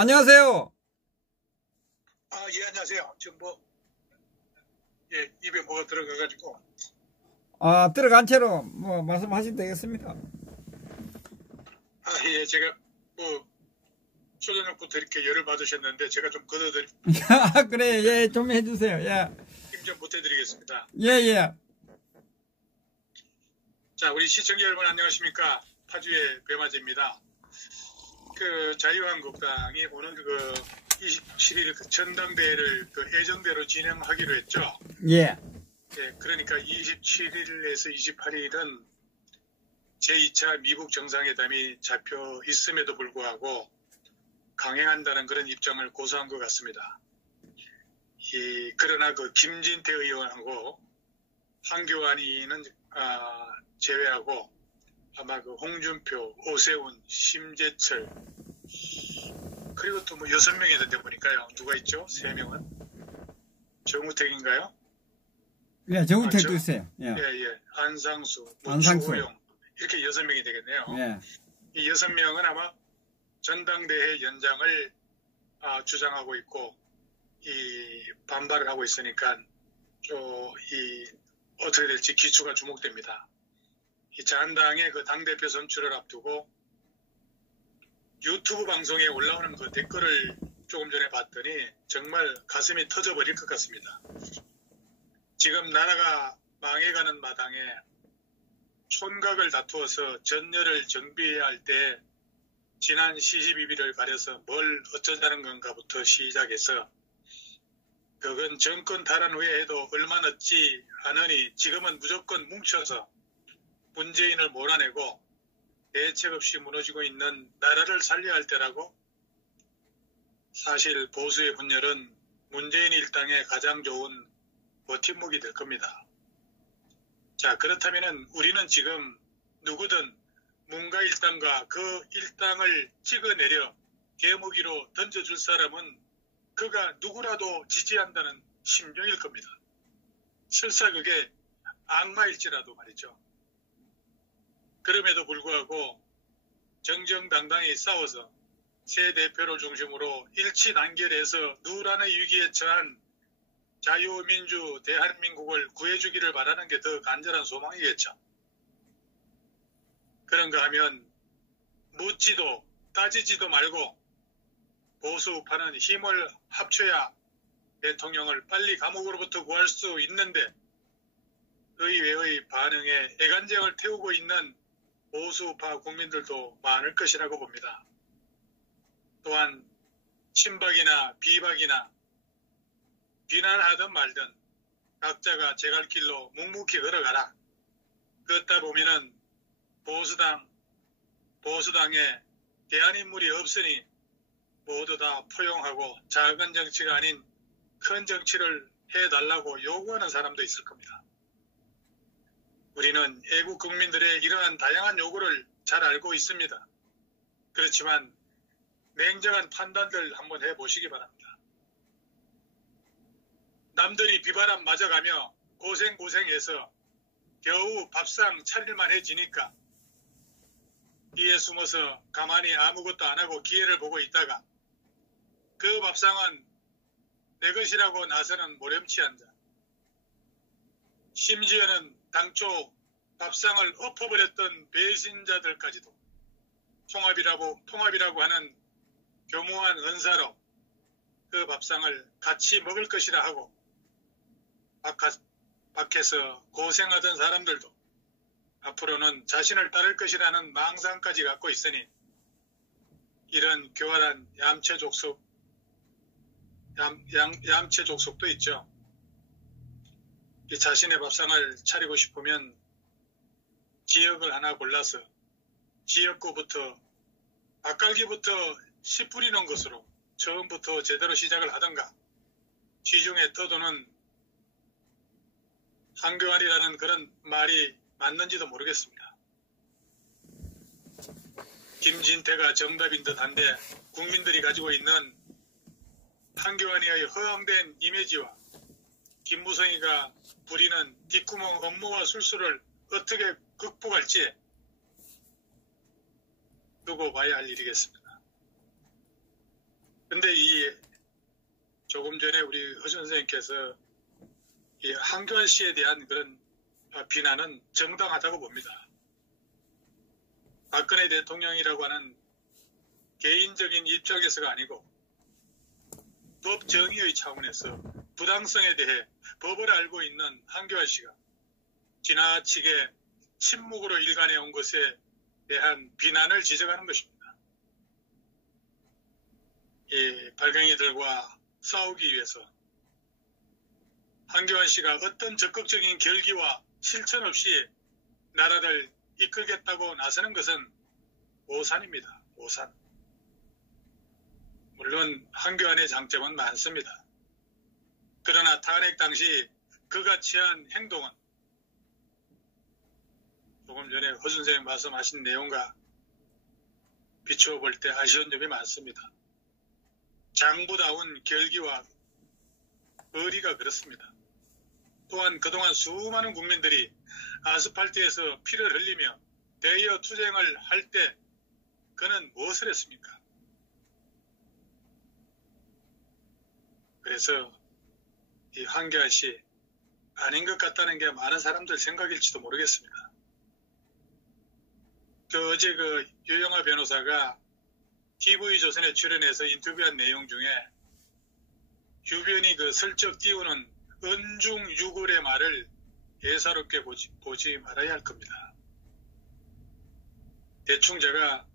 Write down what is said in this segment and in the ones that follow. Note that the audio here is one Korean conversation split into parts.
안녕하세요. 예, 안녕하세요. 지금 입에 뭐가 들어가가지고. 들어간 채로 말씀하시면 되겠습니다. 예, 제가 초저녁부터 이렇게 열을 받으셨는데 제가 좀 그래, 예, 좀 해주세요. 예. 힘 좀 보태드리겠습니다. 예, 예. 자, 우리 시청자 여러분 안녕하십니까? 파주의 배마재입니다. 자유한국당이 오늘 27일 전당대회를 예정대로 진행하기로 했죠. 예. 예, 그러니까 27일에서 28일은 제2차 미국 정상회담이 잡혀 있음에도 불구하고 강행한다는 그런 입장을 고수한 것 같습니다. 그러나 김진태 의원하고 한교안이는 제외하고 아마 홍준표, 오세훈, 심재철 그리고 또 6명이던데 보니까요. 누가 있죠? 3명은? 정우택인가요? 예, 정우택도 있어요. 예. 예. 안상수, 안상수. 주호영 이렇게 6명이 되겠네요. 예. 이 6명은 아마 전당대회 연장을 주장하고 있고 반발을 하고 있으니까 어떻게 될지 기추가 주목됩니다. 이 자한당의 당대표 선출을 앞두고 유튜브 방송에 올라오는 댓글을 조금 전에 봤더니 정말 가슴이 터져버릴 것 같습니다. 지금 나라가 망해가는 마당에 촌각을 다투어서 전열을 정비해야 할 때 지난 시시비비를 가려서 뭘 어쩌자는 건가부터 시작해서 그건 정권 탈환 후에 해도 얼마 늦지 않으니 지금은 무조건 뭉쳐서 문재인을 몰아내고 대책 없이 무너지고 있는 나라를 살려야 할 때라고. 사실 보수의 분열은 문재인 일당의 가장 좋은 버팀목이 될 겁니다. 자, 그렇다면 우리는 지금 누구든 문가 일당과 그 일당을 찍어내려 개무기로 던져줄 사람은 그가 누구라도 지지한다는 심정일 겁니다. 설사 그게 악마일지라도 말이죠. 그럼에도 불구하고 정정당당히 싸워서 새 대표를 중심으로 일치단결해서 누란의 위기에 처한 자유민주 대한민국을 구해주기를 바라는 게 더 간절한 소망이겠죠. 그런가 하면 묻지도 따지지도 말고 보수파는 힘을 합쳐야 대통령을 빨리 감옥으로부터 구할 수 있는데 의회의 반응에 애간장을 태우고 있는 보수파 국민들도 많을 것이라고 봅니다. 또한 친박이나 비박이나 비난하든 말든 각자가 제갈길로 묵묵히 걸어가라. 걷다 보면은 보수당에 대안인물이 없으니 모두 다 포용하고 작은 정치가 아닌 큰 정치를 해달라고 요구하는 사람도 있을 겁니다. 우리는 애국 국민들의 이러한 다양한 요구를 잘 알고 있습니다. 그렇지만 냉정한 판단들 한번 해보시기 바랍니다. 남들이 비바람 맞아가며 고생해서 겨우 밥상 차릴만 해지니까 뒤에 숨어서 가만히 아무것도 안 하고 기회를 보고 있다가 그 밥상은 내 것이라고 나서는 모렴치한 자, 심지어는 당초 밥상을 엎어버렸던 배신자들까지도 통합이라고 하는 교묘한 은사로 그 밥상을 같이 먹을 것이라 하고 밖에서 고생하던 사람들도 앞으로는 자신을 따를 것이라는 망상까지 갖고 있으니 이런 교활한 얌체 족속도 있죠. 이 자신의 밥상을 차리고 싶으면 지역을 하나 골라서 지역구부터 밭갈기부터 씨 뿌리는 것으로 처음부터 제대로 시작을 하던가 시중에 떠도는 한교안이라는 그런 말이 맞는지도 모르겠습니다. 김진태가 정답인 듯한데 국민들이 가지고 있는 한교안이의 허황된 이미지와 김무성이가 부리는 뒷구멍 업무와 술수를 어떻게 극복할지 두고 봐야 할 일이겠습니다. 근데 조금 전에 우리 허 선생님께서 이 한교안 씨에 대한 그런 비난은 정당하다고 봅니다. 박근혜 대통령이라고 하는 개인적인 입장에서가 아니고 법 정의의 차원에서 부당성에 대해 법을 알고 있는 한교안 씨가 지나치게 침묵으로 일관해 온 것에 대한 비난을 지적하는 것입니다. 이 발갱이들과 싸우기 위해서 한교안 씨가 어떤 적극적인 결기와 실천 없이 나라를 이끌겠다고 나서는 것은 오산입니다. 오산. 물론 한교안의 장점은 많습니다. 그러나 탄핵 당시 그가 취한 행동은 조금 전에 허 선생님 말씀하신 내용과 비추어 볼 때 아쉬운 점이 많습니다. 장부다운 결기와 의리가 그렇습니다. 또한 그동안 수많은 국민들이 아스팔트에서 피를 흘리며 대여 투쟁을 할 때 그는 무엇을 했습니까? 그래서 이 한교안 씨 아닌 것 같다는 게 많은 사람들 생각일지도 모르겠습니다. 어제 유영하 변호사가 TV조선에 출연해서 인터뷰한 내용 중에 유변이 슬쩍 띄우는 은중유골의 말을 예사롭게 보지 말아야 할 겁니다. 대충 제가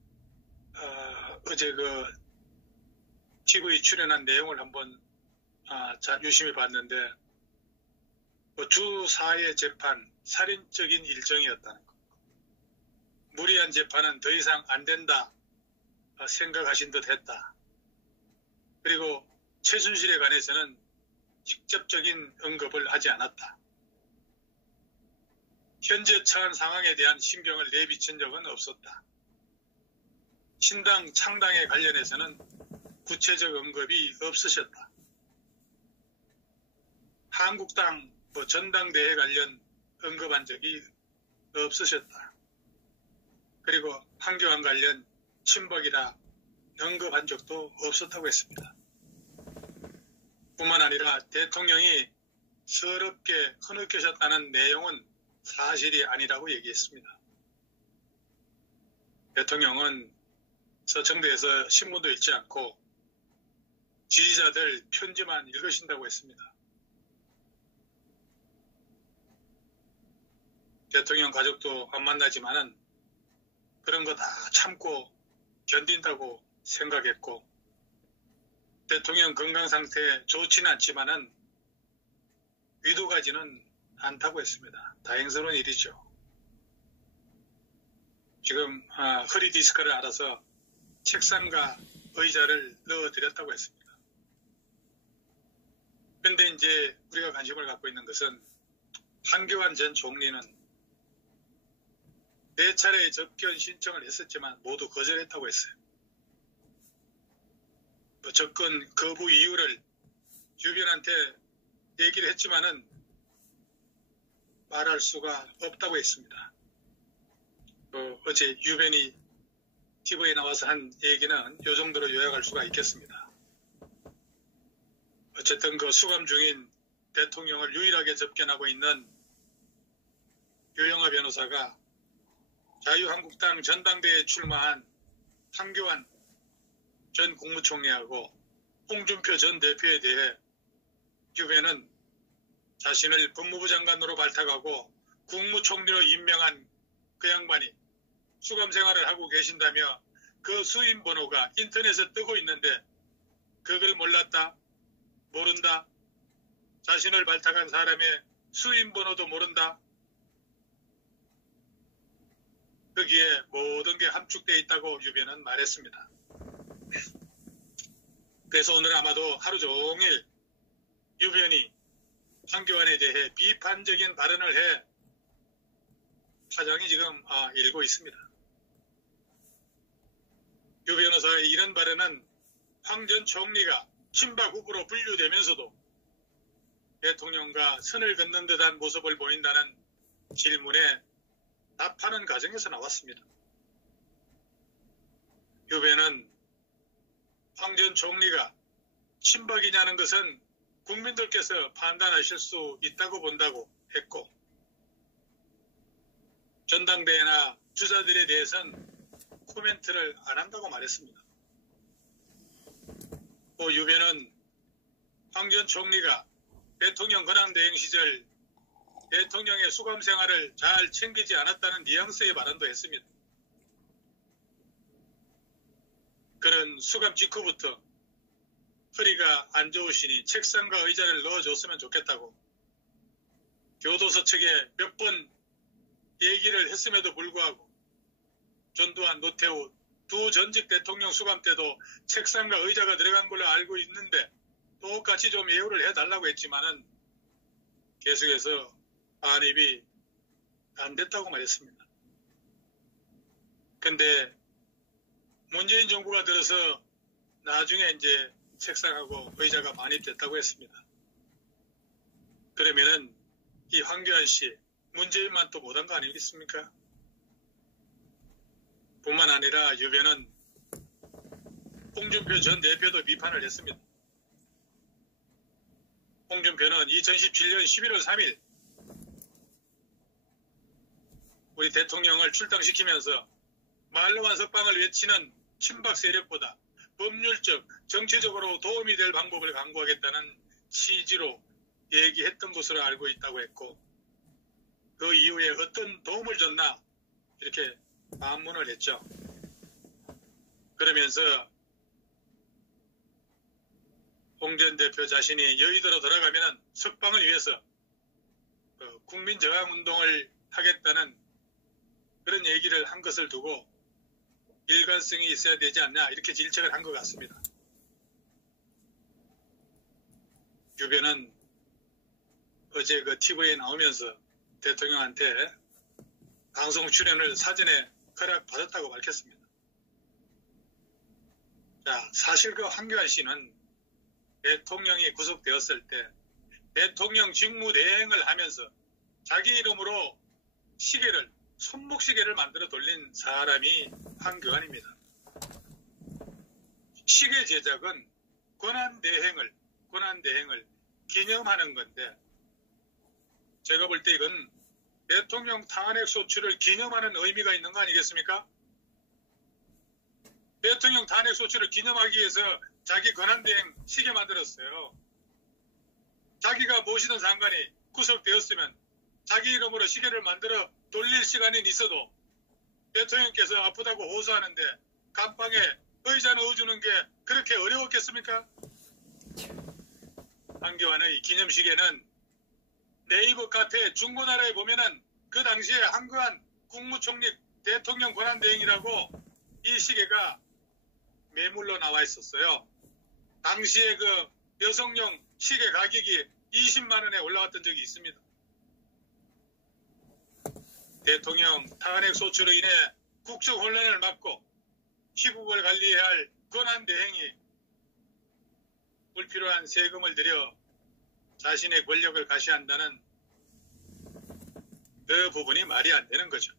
어제 TV 출연한 내용을 한번 유심히 봤는데 주 4회 재판 살인적인 일정이었다는 것. 무리한 재판은 더 이상 안 된다 생각하신 듯 했다. 그리고 최순실에 관해서는 직접적인 언급을 하지 않았다. 현재 처한 상황에 대한 심경을 내비친 적은 없었다. 신당 창당에 관련해서는 구체적 언급이 없으셨다. 한국당 전당대회 관련 언급한 적이 없으셨다. 그리고 한교안 관련 친박이라 언급한 적도 없었다고 했습니다. 뿐만 아니라 대통령이 서럽게 흐느껴졌다는 내용은 사실이 아니라고 얘기했습니다. 대통령은 서청대에서 신문도 읽지 않고 지지자들 편지만 읽으신다고 했습니다. 대통령 가족도 안 만나지만은 그런 거 다 참고 견딘다고 생각했고 대통령 건강 상태 좋지는 않지만은 위독하지는 않다고 했습니다. 다행스러운 일이죠. 지금 허리 디스크를 알아서 책상과 의자를 넣어드렸다고 했습니다. 그런데 이제 우리가 관심을 갖고 있는 것은 한교안 전 총리는 4차례 접견 신청을 했었지만 모두 거절했다고 했어요. 접견 거부 이유를 유변한테 얘기를 했지만은 말할 수가 없다고 했습니다. 어제 유변이 TV에 나와서 한 얘기는 이 정도로 요약할 수가 있겠습니다. 어쨌든 수감 중인 대통령을 유일하게 접견하고 있는 유영하 변호사가 자유한국당 전당대회에 출마한 한교안 전 국무총리하고 홍준표 전 대표에 대해 유변은 자신을 법무부 장관으로 발탁하고 국무총리로 임명한 그 양반이 수감 생활을 하고 계신다며 그 수임 번호가 인터넷에 뜨고 있는데 그걸 몰랐다? 모른다? 자신을 발탁한 사람의 수임 번호도 모른다? 거기에 모든 게 함축되어 있다고 유변은 말했습니다. 그래서 오늘 아마도 하루 종일 유변이 한교안에 대해 비판적인 발언을 해 파장이 지금 일고 있습니다. 유 변호사의 이런 발언은 황 전 총리가 친박 후보로 분류되면서도 대통령과 선을 긋는 듯한 모습을 보인다는 질문에 답하는 과정에서 나왔습니다. 유변은 황 전 총리가 친박이냐는 것은 국민들께서 판단하실 수 있다고 본다고 했고, 전당대회나 주자들에 대해서는 코멘트를 안 한다고 말했습니다. 또 유변은 황 전 총리가 대통령 권한대행 시절 대통령의 수감 생활을 잘 챙기지 않았다는 뉘앙스의 발언도 했습니다. 그는 수감 직후부터 허리가 안 좋으시니 책상과 의자를 넣어줬으면 좋겠다고 교도소 측에 몇 번 얘기를 했음에도 불구하고 전두환, 노태우 두 전직 대통령 수감 때도 책상과 의자가 들어간 걸로 알고 있는데 똑같이 좀 예우를 해달라고 했지만은 계속해서 안입이 안 됐다고 말했습니다. 근데 문재인 정부가 들어서 나중에 이제 책상하고 의자가 반입됐다고 했습니다. 그러면은 이 황교안 씨, 문재인만 또 못한 거 아니겠습니까? 뿐만 아니라 유변은 홍준표 전 대표도 비판을 했습니다. 홍준표는 2017년 11월 3일 우리 대통령을 출당시키면서 말로만 석방을 외치는 친박 세력보다 법률적, 정치적으로 도움이 될 방법을 강구하겠다는 취지로 얘기했던 것으로 알고 있다고 했고, 그 이후에 어떤 도움을 줬나 이렇게 반문을 했죠. 그러면서 홍 전 대표 자신이 여의도로 돌아가면 석방을 위해서 국민저항운동을 하겠다는 그런 얘기를 한 것을 두고 일관성이 있어야 되지 않냐 이렇게 질책을 한 것 같습니다. 유변은 어제 그 TV에 나오면서 대통령한테 방송 출연을 사전에 허락받았다고 밝혔습니다. 자, 사실 그 황교안 씨는 대통령이 구속되었을 때 대통령 직무대행을 하면서 자기 이름으로 시계를, 손목시계를 만들어 돌린 사람이 황교안입니다. 시계 제작은 권한대행을 기념하는 건데, 제가 볼 때 이건 대통령 탄핵 소추를 기념하는 의미가 있는 거 아니겠습니까? 대통령 탄핵 소추를 기념하기 위해서 자기 권한대행 시계 만들었어요. 자기가 모시던 장관이 구속되었으면 자기 이름으로 시계를 만들어 돌릴 시간이 있어도 대통령께서 아프다고 호소하는데 감방에 의자 넣어주는 게 그렇게 어려웠겠습니까? 황교안의 기념시계는 네이버 카페 중고나라에 보면은 그 당시에 황교안 국무총리 대통령 권한대행이라고 이 시계가 매물로 나와 있었어요. 당시에 그 여성용 시계 가격이 20만 원에 올라갔던 적이 있습니다. 대통령 탄핵 소추로 인해 국정 혼란을 막고 시국을 관리해야 할 권한대행이 불필요한 세금을 들여 자신의 권력을 가시한다는 그 부분이 말이 안 되는 거죠.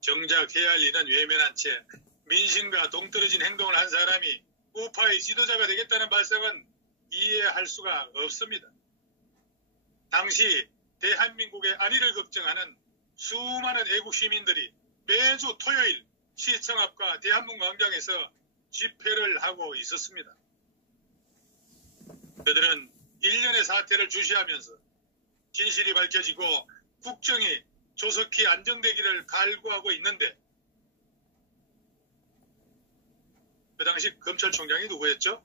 정작 해야 할 일은 외면한 채 민심과 동떨어진 행동을 한 사람이 우파의 지도자가 되겠다는 발상은 이해할 수가 없습니다. 당시 대한민국의 안위를 걱정하는 수많은 애국 시민들이 매주 토요일 시청 앞과 대한문 광장에서 집회를 하고 있었습니다. 그들은 일련의 사태를 주시하면서 진실이 밝혀지고 국정이 조속히 안정되기를 갈구하고 있는데, 그 당시 검찰총장이 누구였죠?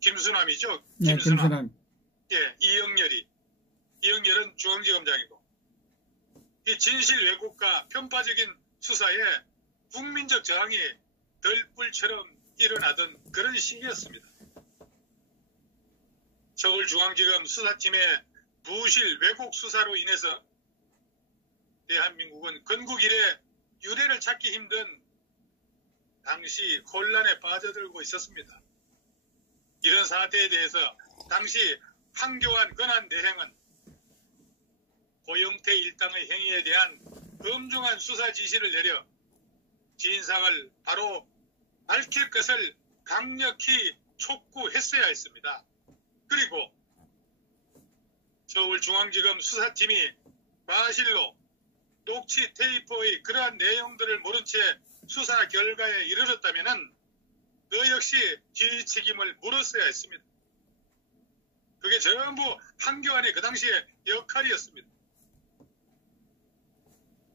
김수남이죠? 네, 김수남. 예, 이영렬은 중앙지검장이고, 이 진실 왜곡과 편파적인 수사에 국민적 저항이 들불처럼 일어나던 그런 시기였습니다. 서울중앙지검 수사팀의 부실 왜곡 수사로 인해서 대한민국은 건국 이래 유례를 찾기 힘든 당시 혼란에 빠져들고 있었습니다. 이런 사태에 대해서 당시 황교안 권한대행은 고영태 일당의 행위에 대한 엄중한 수사 지시를 내려 진상을 바로 밝힐 것을 강력히 촉구했어야 했습니다. 그리고 서울중앙지검 수사팀이 과실로 녹취 테이프의 그러한 내용들을 모른 채 수사 결과에 이르렀다면 그 역시 뒤책임을 물었어야 했습니다. 그게 전부 한교안의 그 당시의 역할이었습니다.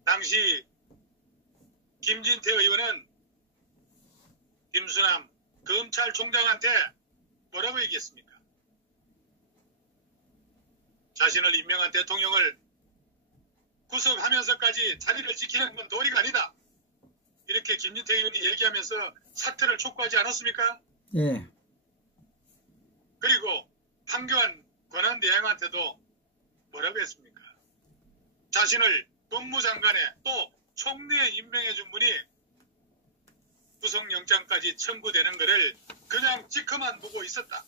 당시 김진태 의원은 김수남 검찰총장한테 뭐라고 얘기했습니까? 자신을 임명한 대통령을 구속하면서까지 자리를 지키는 건 도리가 아니다. 이렇게 김진태 의원이 얘기하면서 사퇴를 촉구하지 않았습니까? 예. 그리고 한교안 권한대행한테도 뭐라고 했습니까? 자신을 법무장관에 또 총리에 임명해 준 분이 구속영장까지 청구되는 것을 그냥 지켜만 보고 있었다.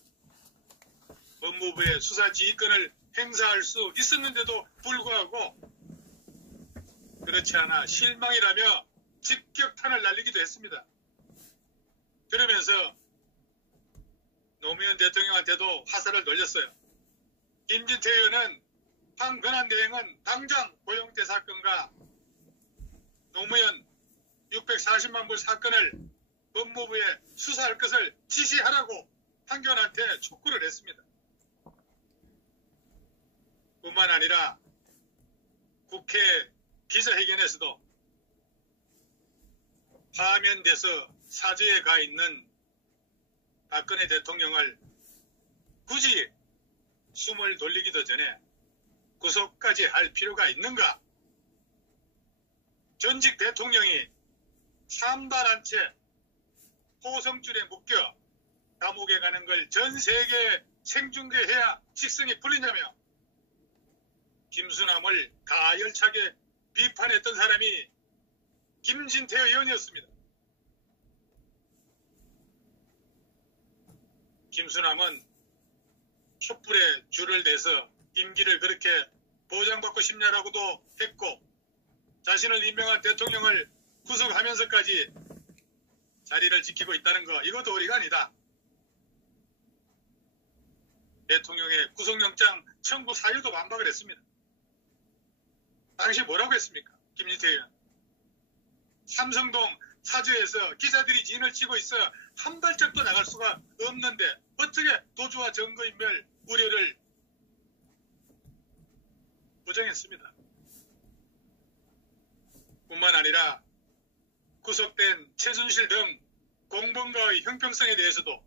법무부의 수사지휘권을 행사할 수 있었는데도 불구하고 그렇지 않아 실망이라며 직격탄을 날리기도 했습니다. 그러면서 노무현 대통령한테도 화살을 돌렸어요. 김진태 의원은 황권한대행은 당장 고영태 사건과 노무현 640만 불 사건을 법무부에 수사할 것을 지시하라고 황교안한테 촉구를 했습니다. 뿐만 아니라 국회 기자회견에서도 화면돼서 사저에 가 있는 박근혜 대통령을 굳이 숨을 돌리기도 전에 구속까지 할 필요가 있는가? 전직 대통령이 산발한 채 호성줄에 묶여 감옥에 가는 걸 전 세계에 생중계해야 직성이 풀리냐며 김수남을 가열차게 비판했던 사람이 김진태 의원이었습니다. 김수남은 촛불에 줄을 대서 임기를 그렇게 보장받고 싶냐라고도 했고 자신을 임명한 대통령을 구속하면서까지 자리를 지키고 있다는 거 이거 도리가 아니다. 대통령의 구속영장 청구 사유도 반박을 했습니다. 당시 뭐라고 했습니까? 김진태 의원. 삼성동 사저에서 기자들이 진을 치고 있어 한 발짝도 나갈 수가 없는데 어떻게 도주와 증거인멸 우려를 부정했습니다. 뿐만 아니라 구속된 최순실 등 공범과의 형평성에 대해서도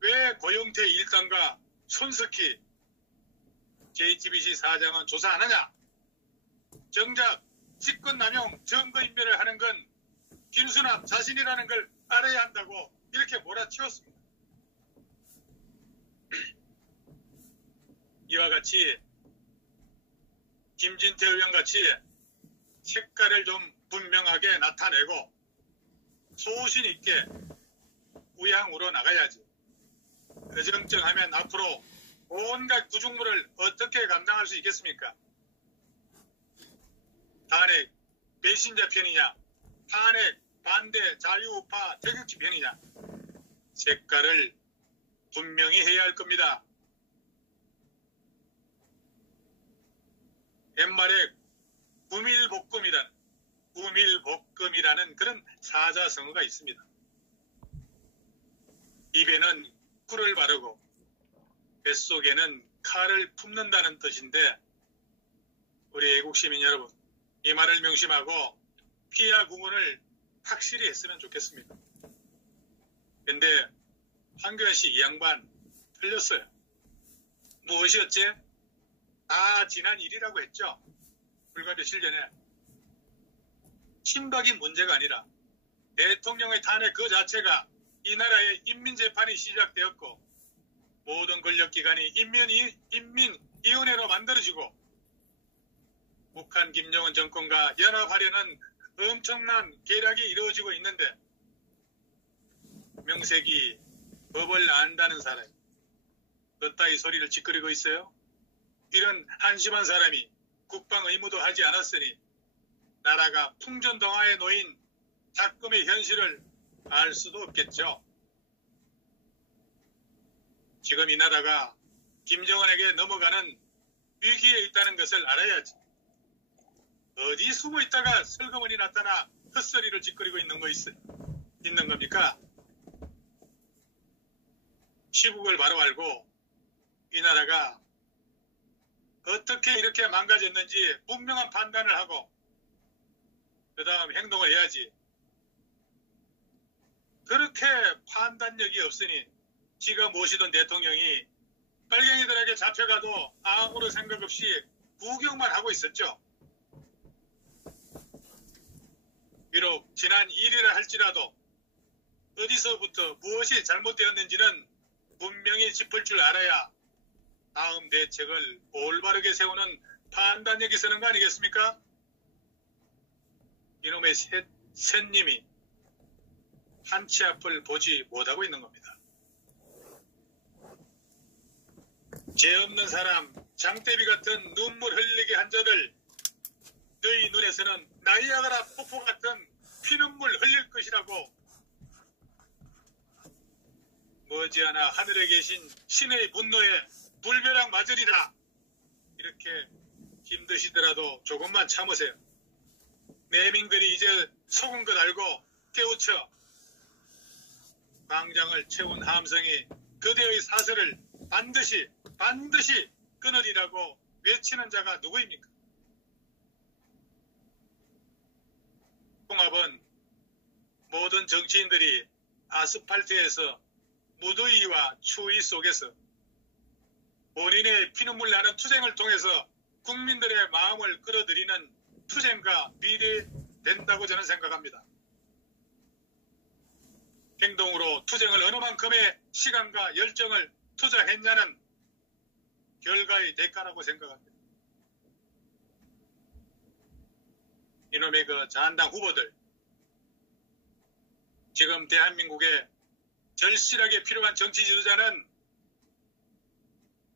왜 고영태 일당과 손석희 JTBC 사장은 조사 안 하냐? 정작 직권남용 증거인멸을 하는 건 김수남 자신이라는 걸 알아야 한다고 이렇게 몰아치웠습니다. 이와 같이 김진태 의원같이 색깔을 좀 분명하게 나타내고 소신 있게 우양으로 나가야지. 어정쩡하면 앞으로 온갖 구중물을 어떻게 감당할 수 있겠습니까? 탄핵 배신자 편이냐, 탄핵 반대 자유우파 태극기 편이냐, 색깔을 분명히 해야 할 겁니다. 옛말에 구밀복금이라는 그런 사자성어가 있습니다. 입에는 꿀을 바르고 뱃속에는 칼을 품는다는 뜻인데 우리 애국시민 여러분 이 말을 명심하고 피하 구분을 확실히 했으면 좋겠습니다. 근데 황교안 씨 이 양반 틀렸어요. 무엇이었지? 지난 일이라고 했죠. 불과 며칠 전에. 친박이 문제가 아니라 대통령의 탄핵 그 자체가 이 나라의 인민재판이 시작되었고 모든 권력기관이 인민위원회로 만들어지고 북한 김정은 정권과 연합하려는 엄청난 계략이 이루어지고 있는데 명색이 법을 안다는 사람이 그따위 소리를 짓거리고 있어요? 이런 한심한 사람이 국방 의무도 하지 않았으니 나라가 풍전등화에 놓인 작금의 현실을 알 수도 없겠죠. 지금 이 나라가 김정은에게 넘어가는 위기에 있다는 것을 알아야지. 어디 숨어 있다가 슬그머니 나타나 헛소리를 짓거리고 있는 겁니까? 시국을 바로 알고 이 나라가 어떻게 이렇게 망가졌는지 분명한 판단을 하고 그 다음 행동을 해야지. 그렇게 판단력이 없으니 지가 모시던 대통령이 빨갱이들에게 잡혀가도 아무런 생각 없이 구경만 하고 있었죠. 비록 지난 일이라 할지라도 어디서부터 무엇이 잘못되었는지는 분명히 짚을 줄 알아야 다음 대책을 올바르게 세우는 판단력이 서는 거 아니겠습니까? 이놈의 셋님이 한치 앞을 보지 못하고 있는 겁니다. 죄 없는 사람, 장대비 같은 눈물 흘리게 한 자들, 너희 눈에서는 나이아가라 폭포 같은 피눈물 흘릴 것이라고 머지않아 하늘에 계신 신의 분노에 불벼락 맞으리라. 이렇게 힘드시더라도 조금만 참으세요. 내민들이 이제 속은 것 알고 깨우쳐 광장을 채운 함성이 그대의 사슬을 반드시 끊으리라고 외치는 자가 누구입니까? 통합은 모든 정치인들이 아스팔트에서 무더위와 추위 속에서 본인의 피눈물 나는 투쟁을 통해서 국민들의 마음을 끌어들이는 투쟁가 비례된다고 저는 생각합니다. 행동으로 투쟁을 어느 만큼의 시간과 열정을 투자했냐는 결과의 대가라고 생각합니다. 이놈의 그 자한당 후보들, 지금 대한민국에 절실하게 필요한 정치 지도자는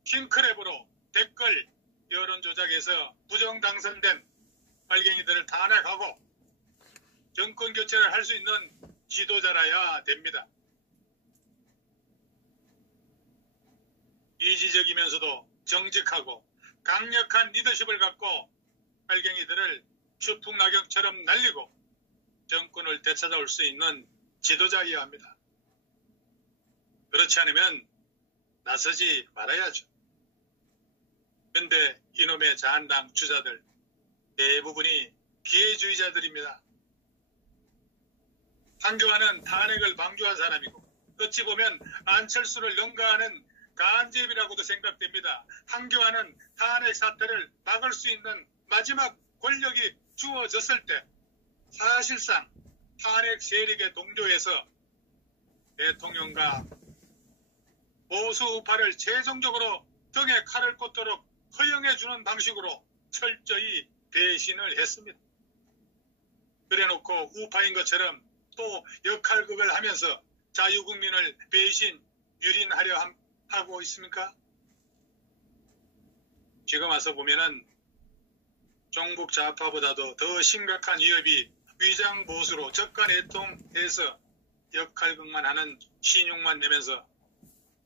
킹크랩으로 댓글 여론조작에서 부정당선된 빨갱이들을 탄핵하고 정권 교체를 할 수 있는 지도자라야 됩니다. 이지적이면서도 정직하고 강력한 리더십을 갖고 빨갱이들을 추풍낙엽처럼 날리고 정권을 되찾아올 수 있는 지도자이어야 합니다. 그렇지 않으면 나서지 말아야죠. 그런데 이놈의 자한당 주자들 대부분이 기회주의자들입니다. 한교안은 탄핵을 방조한 사람이고 어찌 보면 안철수를 능가하는 간접이라고도 생각됩니다. 한교안은 탄핵 사태를 막을 수 있는 마지막 권력이 주어졌을 때 사실상 탄핵 세력에 동조해서 대통령과 보수 우파를 최종적으로 등에 칼을 꽂도록 허용해주는 방식으로 철저히 배신을 했습니다. 그래놓고 우파인 것처럼 또 역할극을 하면서 자유국민을 배신, 유린하려 하고 있습니까? 지금 와서 보면은 종북 좌파보다도 더 심각한 위협이 위장보수로 적가내통해서 역할극만 하는 신용만 내면서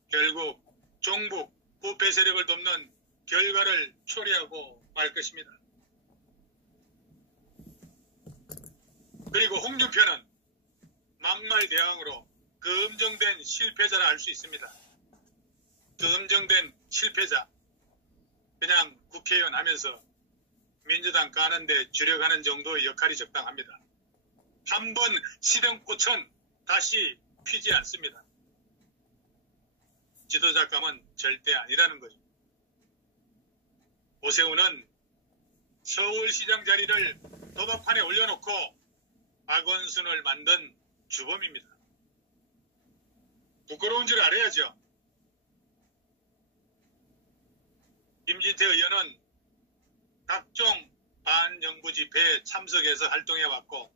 결국 종북 부패 세력을 돕는 결과를 초래하고 말 것입니다. 그리고 홍준표는 막말대항으로 검증된 실패자라 할 수 있습니다. 검증된 실패자, 그냥 국회의원 하면서 민주당 까는데 주력하는 정도의 역할이 적당합니다. 한 번 시든 꽃은 다시 피지 않습니다. 지도자감은 절대 아니라는 거죠. 오세훈은 서울시장 자리를 도박판에 올려놓고 박원순을 만든 주범입니다. 부끄러운 줄 알아야죠. 김진태 의원은 각종 반정부 집회에 참석해서 활동해왔고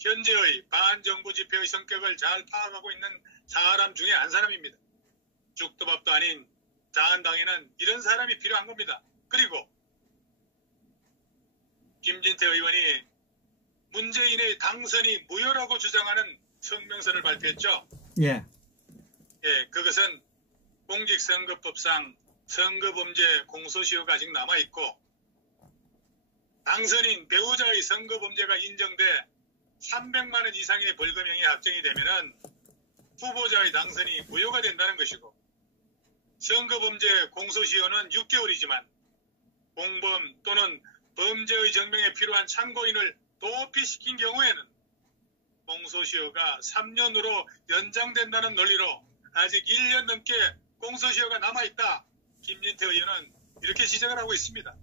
현재의 반정부 집회의 성격을 잘 파악하고 있는 사람 중에 한 사람입니다. 죽도 밥도 아닌 자한당에는 이런 사람이 필요한 겁니다. 그리고 김진태 의원이 문재인의 당선이 무효라고 주장하는 성명서를 발표했죠. 예. 예, 그것은 공직선거법상 선거범죄 공소시효가 아직 남아있고 당선인 배우자의 선거범죄가 인정돼 300만 원 이상의 벌금형이 확정이 되면은 후보자의 당선이 무효가 된다는 것이고 선거범죄 공소시효는 6개월이지만 공범 또는 범죄의 증명에 필요한 참고인을 도피시킨 경우에는 공소시효가 3년으로 연장된다는 논리로 아직 1년 넘게 공소시효가 남아있다. 김진태 의원은 이렇게 지적을 하고 있습니다.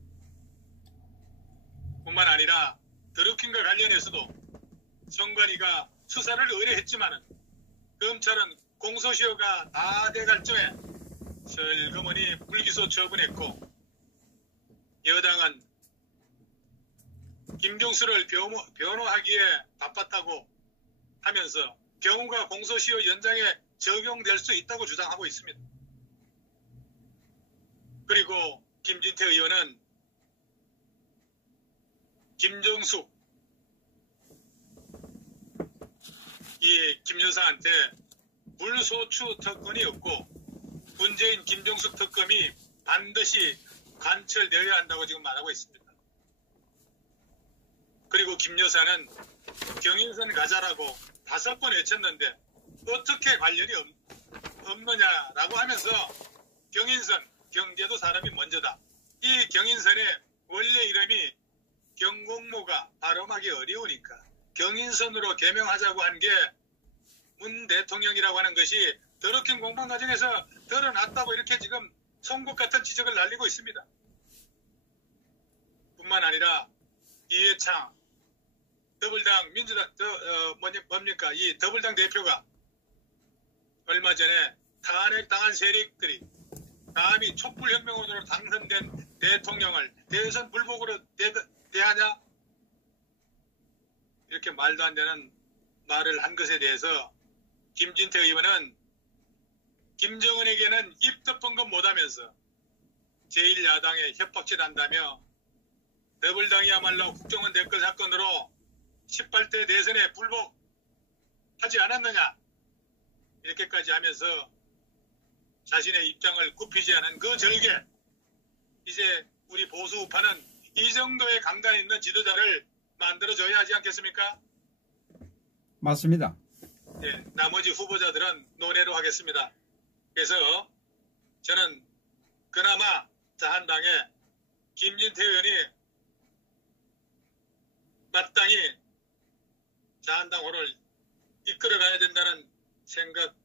뿐만 아니라 드루킹과 관련해서도 선관위가 수사를 의뢰했지만 검찰은 공소시효가 다 돼갈 적에 슬그머니 불기소 처분했고 여당은 김경수를 변호하기에 바빴다고 하면서 경우가 공소시효 연장에 적용될 수 있다고 주장하고 있습니다. 그리고 김진태 의원은 김정숙 이 김 여사한테 불소추 특권이 없고 문재인 김정숙 특검이 반드시 관철되어야 한다고 지금 말하고 있습니다. 그리고 김 여사는 경인선 가자라고 5번 외쳤는데 어떻게 관련이 없느냐라고 하면서 경인선, 경제도 사람이 먼저다. 이 경인선의 원래 이름이 경공모가 발음하기 어려우니까 경인선으로 개명하자고 한 게 문 대통령이라고 하는 것이 드루킹 공방 과정에서 드러났다고 이렇게 지금 송곳 같은 지적을 날리고 있습니다. 뿐만 아니라 이해창 더불당 민주당 뭡니까 이 더불당 대표가 얼마 전에 탄핵당한 세력들이 감히 촛불혁명으로 당선된 대통령을 대선 불복으로 대하냐 이렇게 말도 안 되는 말을 한 것에 대해서 김진태 의원은 김정은에게는 입 덮은 것 못하면서 제1야당에 협박질한다며 더불당이야말로 국정원 댓글 사건으로 18대 대선에 불복하지 않았느냐 이렇게까지 하면서 자신의 입장을 굽히지 않은 그 절개 이제 우리 보수 우파는 이 정도의 강단 있는 지도자를 만들어줘야 하지 않겠습니까? 맞습니다. 네, 나머지 후보자들은 논외로 하겠습니다. 그래서 저는 그나마 자한당의 김진태 의원이 마땅히 자한당호를 이끌어가야 된다는 생각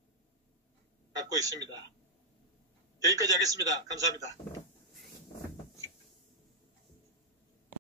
갖고 있습니다. 여기까지 하겠습니다. 감사합니다.